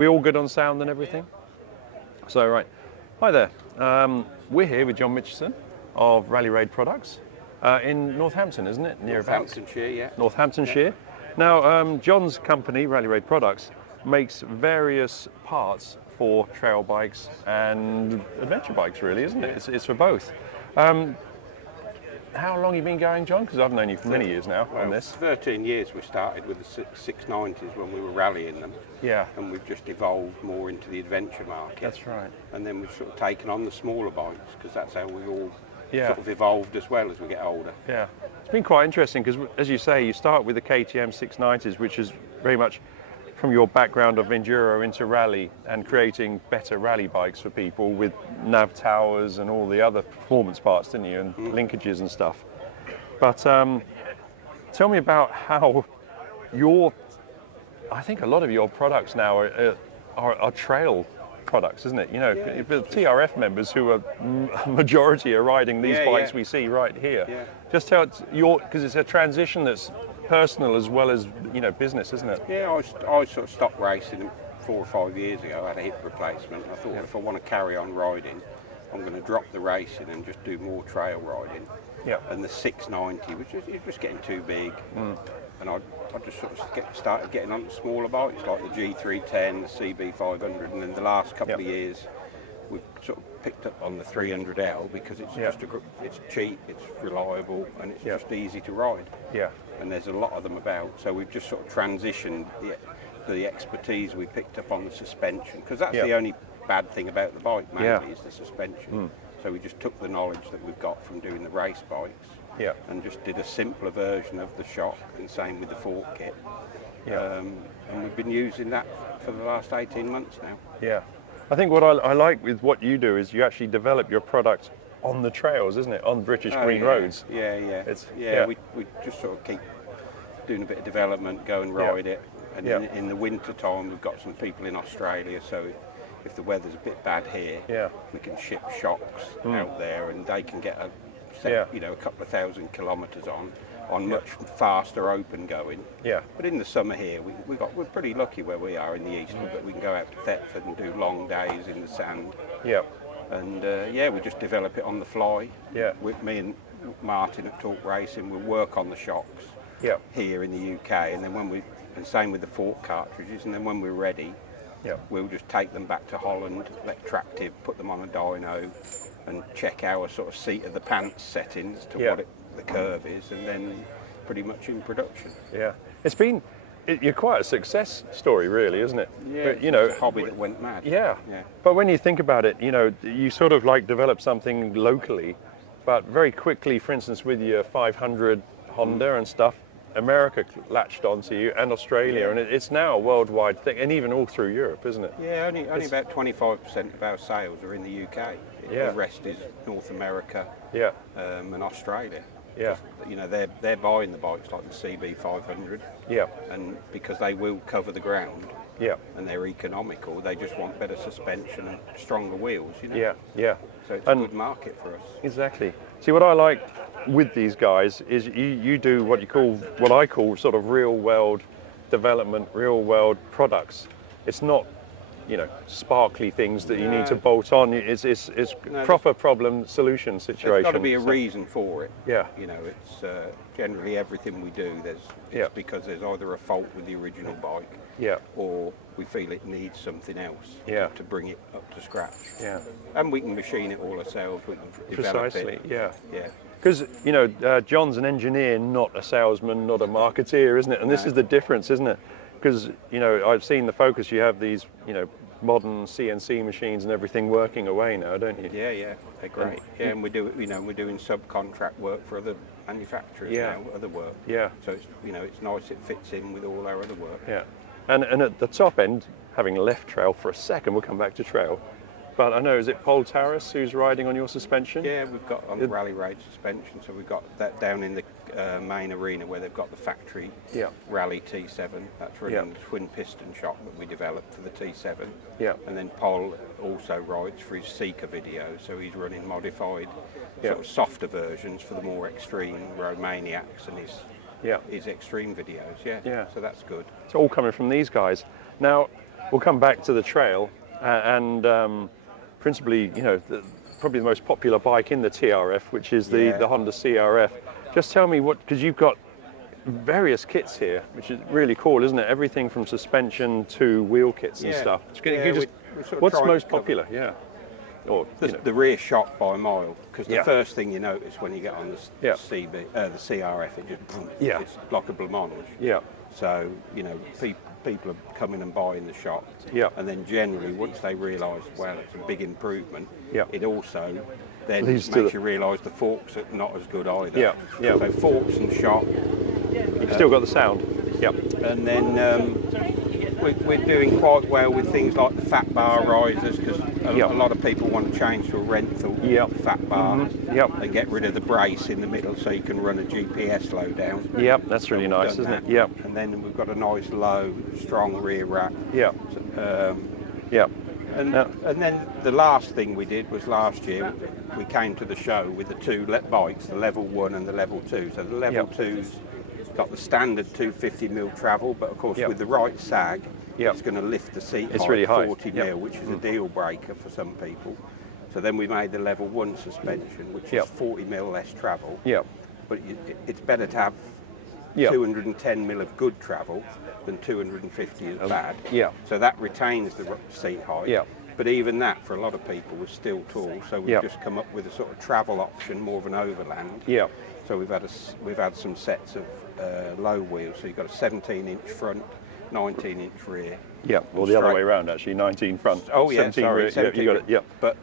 We all good on sound and everything? So, right. Hi there. We're here with John Mitchison of Rally Raid Products in Northampton, isn't it? Northamptonshire, yeah. Northamptonshire. Yeah. Now, John's company, Rally Raid Products, makes various parts for trail bikes and adventure bikes, really, isn't it? It's for both. How long have you been going, John? Because I've known you for many years now on this. 13 years we started with the 690s when we were rallying them. Yeah. And we've just evolved more into the adventure market. That's right. And then we've sort of taken on the smaller bikes because that's how we all Yeah. sort of evolved as well as we get older. Yeah. It's been quite interesting because, as you say, you start with the KTM 690s, which is very much from your background of enduro into rally and creating better rally bikes for people with nav towers and all the other performance parts, didn't you, and linkages and stuff. But tell me about how I think a lot of your products now are trail products, isn't it? You know, Yeah. the TRF members who are majority are riding these bikes we see right here. Yeah. Just tell because it's a transition that's personal as well as, you know, business, isn't it? Yeah, I sort of stopped racing 4 or 5 years ago. I had a hip replacement. I thought if I want to carry on riding, I'm going to drop the racing and just do more trail riding. Yeah. And the 690, which is just getting too big. And I just sort of started getting on to smaller bikes like the G310, the CB500, and then the last couple of years we've sort of picked up on the 300L because it's it's cheap, it's reliable, and it's just easy to ride. Yeah. And there's a lot of them about, so we've just sort of transitioned the expertise we picked up on the suspension, because that's the only bad thing about the bike mainly is the suspension. So we just took the knowledge that we've got from doing the race bikes and just did a simpler version of the shock, and same with the fork kit. And we've been using that for the last 18 months now. Yeah. I think what I like with what you do is you actually develop your product on the trails, isn't it? On British green roads. Yeah. We just sort of keep doing a bit of development, go and ride it. And in the winter time, we've got some people in Australia, so if the weather's a bit bad here, we can ship shocks out there, and they can get a couple of 1,000 kilometres on much faster open going. Yeah. But in the summer here, we're pretty lucky where we are in the east, but we can go out to Thetford and do long days in the sand. Yeah. And we just develop it on the fly. Yeah. With me and Martin at Talk Racing, we'll work on the shocks here in the UK, and then and same with the fork cartridges, and then when we're ready, we'll just take them back to Holland, let Tractive put them on a dyno, and check our sort of seat of the pants settings to what the curve is, and then pretty much in production. Yeah, you're quite a success story, really, isn't it? Yeah, but, it's a hobby that went mad. Yeah. But when you think about it, you sort of like develop something locally, but very quickly, for instance, with your 500 Honda and stuff, America latched onto you, and Australia, and it's now a worldwide thing, and even all through Europe, isn't it? Yeah, only about 25% of our sales are in the UK. The rest is North America and Australia. Yeah. They're buying the bikes like the CB500. Yeah. And because they will cover the ground. Yeah. And they're economical, they just want better suspension and stronger wheels, Yeah, yeah. So it's a good market for us. Exactly. See, what I like with these guys is you do what I call sort of real world development, real world products. It's not, sparkly things that you need to bolt on. It's proper problem solution situation. There's got to be a reason for it. Yeah. It's generally everything we do. It's because there's either a fault with the original bike, or we feel it needs something else to bring it up to scratch. Yeah. And we can machine it all ourselves. We can develop it. Yeah. Yeah. Because, John's an engineer, not a salesman, not a marketeer, isn't it? And this is the difference, isn't it? Because, I've seen the Focus, you have these, modern CNC machines and everything working away now, don't you? Yeah, they're great. And we're doing subcontract work for other manufacturers now, other work. Yeah. So it's nice, it fits in with all our other work. Yeah. And at the top end, having left trail for a second, we'll come back to trail. But I know, is it Paul Tarras who's riding on your suspension? Yeah, we've got on the Rally Raid suspension, so we've got that down in the main arena where they've got the factory Rally T7. That's running the twin piston shock that we developed for the T7. Yeah. And then Paul also rides for his Seeker video, so he's running modified sort of softer versions for the more extreme Romaniacs and his extreme videos. Yeah. So that's good. It's all coming from these guys. Now, we'll come back to the trail and principally, you know, probably the most popular bike in the TRF, which is the Honda CRF. Just tell me because you've got various kits here, which is really cool, isn't it? Everything from suspension to wheel kits and stuff. What's most popular? Yeah. Or, the rear shock by a mile, because the first thing you notice when you get on the CRF, it just it's like a blancmange. Yeah. So you know, people are coming and buying the shock. Yeah. And then generally, once they realise, well, it's a big improvement. Yeah. It also then makes you realise the forks are not as good either. Yeah. Yeah. So forks and shock. You've still got the sound. Yeah. And then we're doing quite well with things like the fat bar risers, because a lot of people want to change to a Renthal fat bar and get rid of the brace in the middle so you can run a GPS low down. Yep, that's really nice, isn't it? Yep. And then we've got a nice low, strong rear rack. Yeah. And then the last thing we did was last year we came to the show with the two bikes, the level 1 and the level 2. So the level 2's got the standard 250mm travel, but of course with the right sag, it's going to lift the seat height really high. 40mm, which is a deal breaker for some people. So then we made the level 1 suspension, which is 40mm less travel. Yeah. But it's better to have 210mm of good travel than 250 is bad. Yeah. So that retains the seat height. Yeah. But even that, for a lot of people, was still tall. So we've just come up with a sort of travel option, more of an overland. Yeah. So we've had some sets of low wheels. So you've got a 17-inch front, 19-inch rear. Yeah. Well, the other way around actually, 19 front. Oh yeah, 17 sorry, rear. 17 you got it. Yeah. But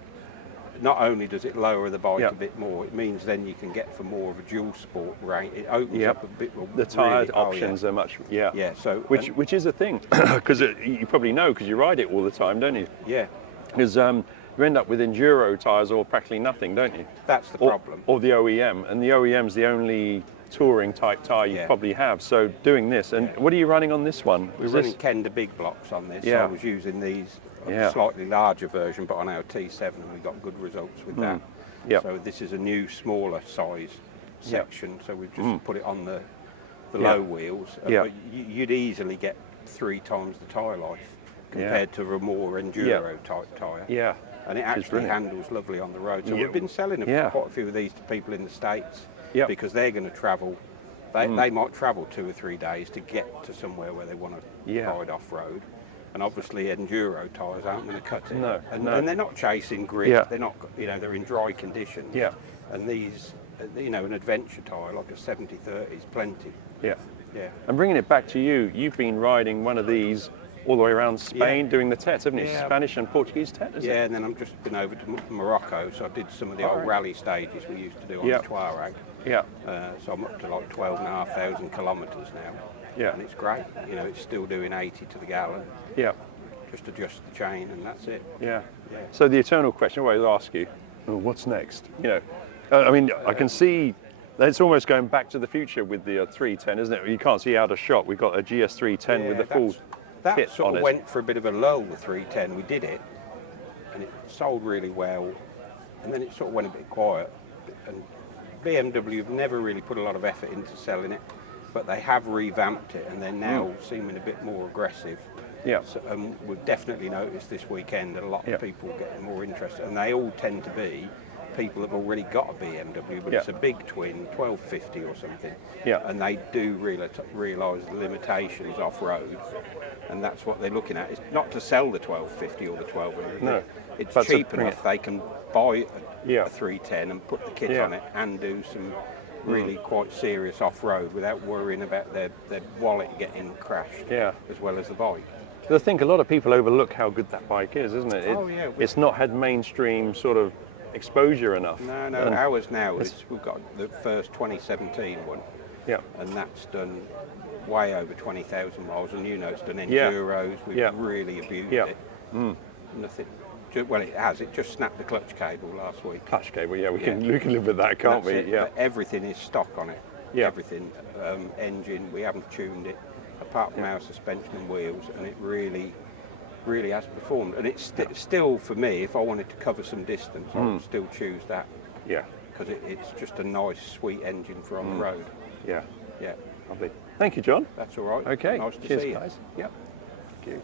not only does it lower the bike a bit more, it means then you can get for more of a dual sport range. It opens up a bit more. The tyre options are much, So which is a thing, because you probably know because you ride it all the time, don't you? Yeah. Because you end up with enduro tyres or practically nothing, don't you? That's the problem. Or the OEM, and the OEM's the only touring type tyre you probably have. So doing this, and what are you running on this one? We're running Kenda big blocks on this. So I was using these. A slightly larger version, but on our T7, and we got good results with that. So this is a new, smaller size section. So we've just put it on the low wheels. But you'd easily get 3 times the tyre life compared to a more enduro type tyre. Yeah. And it actually handles lovely on the road. So we've been selling quite a few of these to people in the States because they're going to travel. They might travel 2 or 3 days to get to somewhere where they want to ride off road. And obviously enduro tyres aren't going to cut it. No, and they're not chasing grit. They're not, they're in dry conditions. Yeah. And these, an adventure tyre like a 70/30 is plenty. Yeah. Yeah. And bringing it back to you, you've been riding one of these all the way around Spain doing the TET, haven't you? Spanish and Portuguese TET, is it? And then I've just been over to Morocco, so I did some of the old rally stages we used to do on the Tuareg. Yeah. So I'm up to like 12,500 kilometres now. Yeah. And it's great. It's still doing 80 to the gallon. Yeah. Just adjust the chain and that's it. Yeah. So the eternal question I always ask you, what's next? I can see that it's almost going back to the future with the 310, isn't it? You can't see out of shot. We've got a GS 310 with the full that sort of went for a bit of a lull, the 310. We did it and it sold really well, and then it sort of went a bit quiet. And BMW have never really put a lot of effort into selling it, but they have revamped it and they're now seeming a bit more aggressive. Yeah. So, we've definitely noticed this weekend that a lot of people are getting more interested, and they all tend to be people that have already got a BMW, but it's a big twin, 1250 or something. Yeah. And they do realise the limitations off-road, and that's what they're looking at. It's not to sell the 1250 or the 1200. No. It's cheap enough they can buy a 310 and put the kit on it and do some really quite serious off-road without worrying about their wallet getting crashed as well as the bike. I think a lot of people overlook how good that bike is, isn't it? It's not had mainstream sort of exposure enough. No, ours now is, we've got the first 2017 one, and that's done way over 20,000 miles, and it's done enduros, we've really abused it. Nothing. Well, it has. It just snapped the clutch cable last week. Clutch cable, we can live with that, can't we? But everything is stock on it. Everything. Engine, we haven't tuned it, apart from our suspension and wheels, and it really has performed. And it's still, for me, if I wanted to cover some distance, I would still choose that. Yeah. Because it's just a nice, sweet engine for on the road. Yeah. Yeah. Lovely. Thank you, John. That's all right. Okay. Nice to Cheers, see you. Guys. Yep. Thank you.